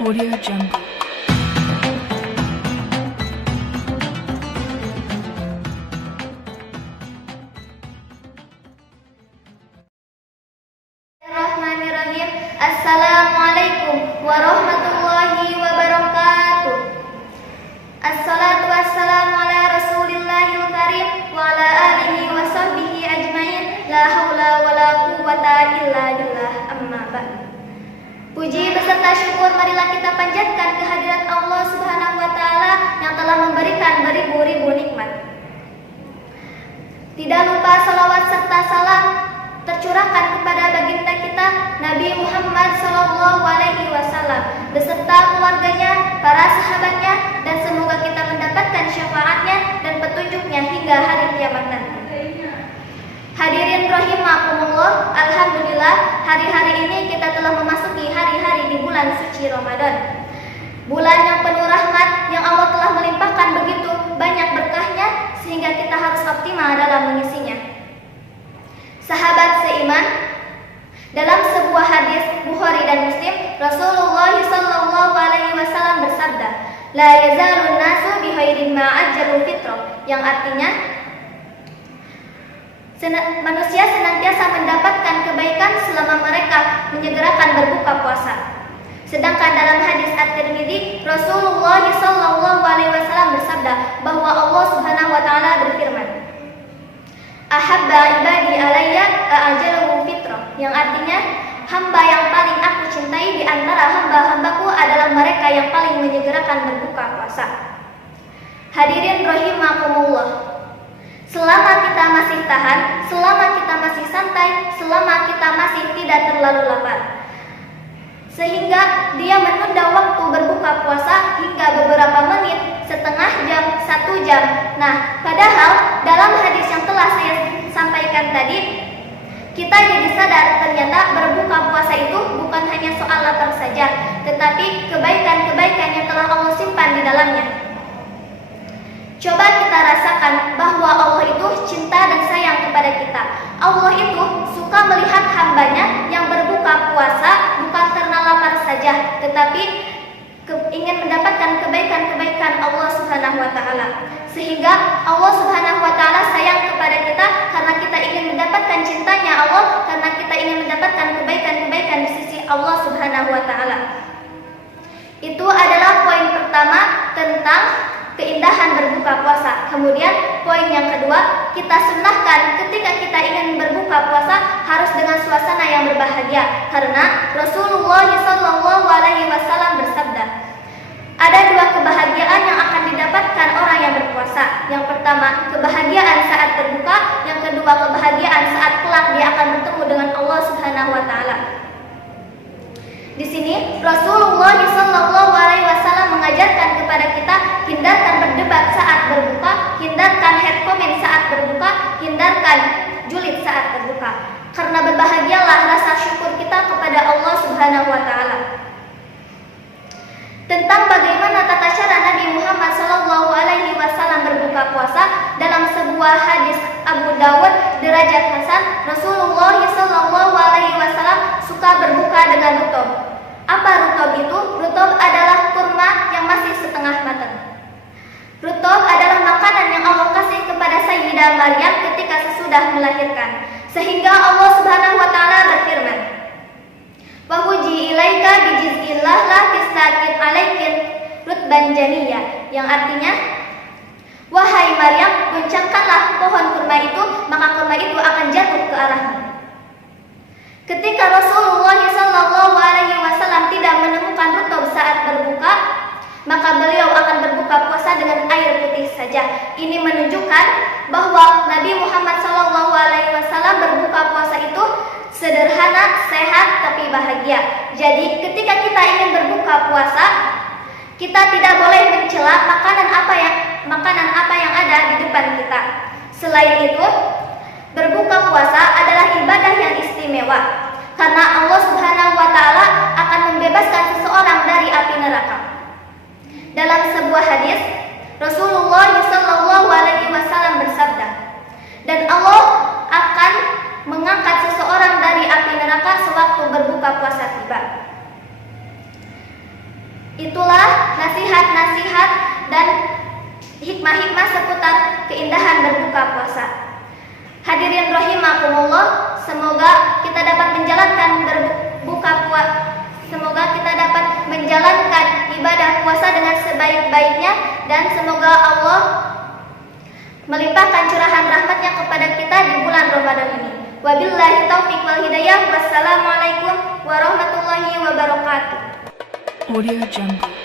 Audio Jungle. Bismillahirrahmanirrahim. Assalamualaikum warahmatullahi wabarakatuh. Assalatu wassalamu ala rasulillahil karim wa ala alihi wa sahbihi ajmain. La haula wa la quwwata illa billah, amma ba'd. Puji beserta syukur marilah kita panjatkan kehadirat Allah Subhanahu wa taala yang telah memberikan beribu-ribu nikmat. Tidak lupa salawat serta salam tercurahkan kepada baginda kita Nabi Muhammad SAW beserta keluarganya, para sahabatnya, dan semoga kita mendapatkan syafaatnya dan petunjuknya hingga hari kiamat nanti. Hadirin rahimakumullah, alhamdulillah hari-hari ini kita telah memasuki hari-hari di bulan suci Ramadan. Bulan yang penuh rahmat yang Allah telah melimpahkan begitu banyak berkahnya sehingga kita harus optimal dalam mengisinya. Sahabat seiman, dalam sebuah hadis Bukhari dan Muslim, Rasulullah SAW bersabda, "La yazalun nasu bihairin ma'ajjalu fitrah," yang artinya manusia senantiasa mendapatkan kebaikan selama mereka menyegerakan berbuka puasa. Sedangkan dalam hadis At-Tirmidzi, Rasulullah SAW bersabda bahwa Allah Subhanahu wa taala berfirman, "Ahabba ibadi alayya a'jaluhum fitrah," yang artinya hamba yang paling aku cintai di antara hamba-hambaku adalah mereka yang paling menyegerakan berbuka puasa. Hadirin rahimakumullah, selama kita masih tahan, selama kita masih santai, selama kita masih tidak terlalu lapar, sehingga dia menunda waktu berbuka puasa hingga beberapa menit, setengah jam, 1 jam. Nah, padahal dalam hadis yang telah saya sampaikan tadi, kita jadi sadar ternyata berbuka puasa itu bukan hanya soal lapar saja, tetapi kebaikan-kebaikan yang telah Allah simpan di dalamnya. Coba kita rasakan bahwa Allah itu cinta dan sayang kepada kita. Allah itu suka melihat hambanya yang berbuka puasa bukan karena lapar saja, tetapi ingin mendapatkan kebaikan-kebaikan Allah Subhanahu wa taala. Sehingga Allah Subhanahu wa taala sayang kepada kita karena kita ingin mendapatkan cintanya Allah, karena kita ingin mendapatkan kebaikan-kebaikan di sisi Allah Subhanahu wa taala. Itu adalah poin pertama tentang keindahan berbuka puasa. Kemudian poin yang kedua, kita sunnahkan ketika kita ingin berbuka puasa harus dengan suasana yang berbahagia, karena Rasulullah SAW bersabda, ada 2 kebahagiaan yang akan didapatkan orang yang berpuasa. Yang pertama, kebahagiaan saat berbuka. Yang kedua, kebahagiaan saat kelak dia akan bertemu dengan Allah Subhanahu wa taala. Di sini Rasulullah SAW mengajarkan kepada kita, hindarkan berdebat saat berbuka, hindarkan head comment saat berbuka, hindarkan julid saat berbuka. Karena berbahagialah rasa syukur kita kepada Allah Subhanahu wa taala. Tentang bagaimana tata cara Nabi Muhammad SAW berbuka puasa, dalam sebuah hadis Abu Dawud derajat hasan, Rasulullah SAW suka berbuka dengan rutub. Apa rutub itu? Rutub adalah kurma yang masih setengah matang. Rutub adalah makanan yang Allah kasih kepada Sayyidah Maryam ketika sesudah melahirkan. Sehingga Allah Subhanahu wa taala berfirman, "Wahuji ilaika bijizillah la tistaqit alaikin rutban janiyah," yang artinya, wahai Maryam, goncangkanlah pohon kurma itu, maka kurma itu akan jatuh ke arahmu. Ketika Rasulullah SAW tidak menemukan rutub saat berbuka, maka beliau akan berbuka puasa dengan air putih saja. Ini menunjukkan bahwa Nabi Muhammad SAW berbuka puasa itu sederhana, sehat, tapi bahagia. Jadi ketika kita ingin berbuka puasa, kita tidak boleh mencela makanan apa yang ada di depan kita. Selain itu, berbuka puasa adalah ibadah yang istimewa, karena Allah Subhanahu wa taala akan membebaskan seseorang dari api neraka. Dalam sebuah hadis, Rasulullah SAW bersabda, dan Allah akan mengangkat seseorang dari api neraka sewaktu berbuka puasa tiba. Itulah nasihat-nasihat dan hikmah-hikmah seputar keindahan berbuka puasa. Hadirin rahimakumullah, semoga kita dapat menjalankan ibadah puasa dengan sebaik-baiknya, dan semoga Allah melimpahkan curahan rahmatnya kepada kita di bulan Ramadan ini. Wabillahi taufiq wal hidayah. Wassalamualaikum warahmatullahi wabarakatuh. Audio Jungle.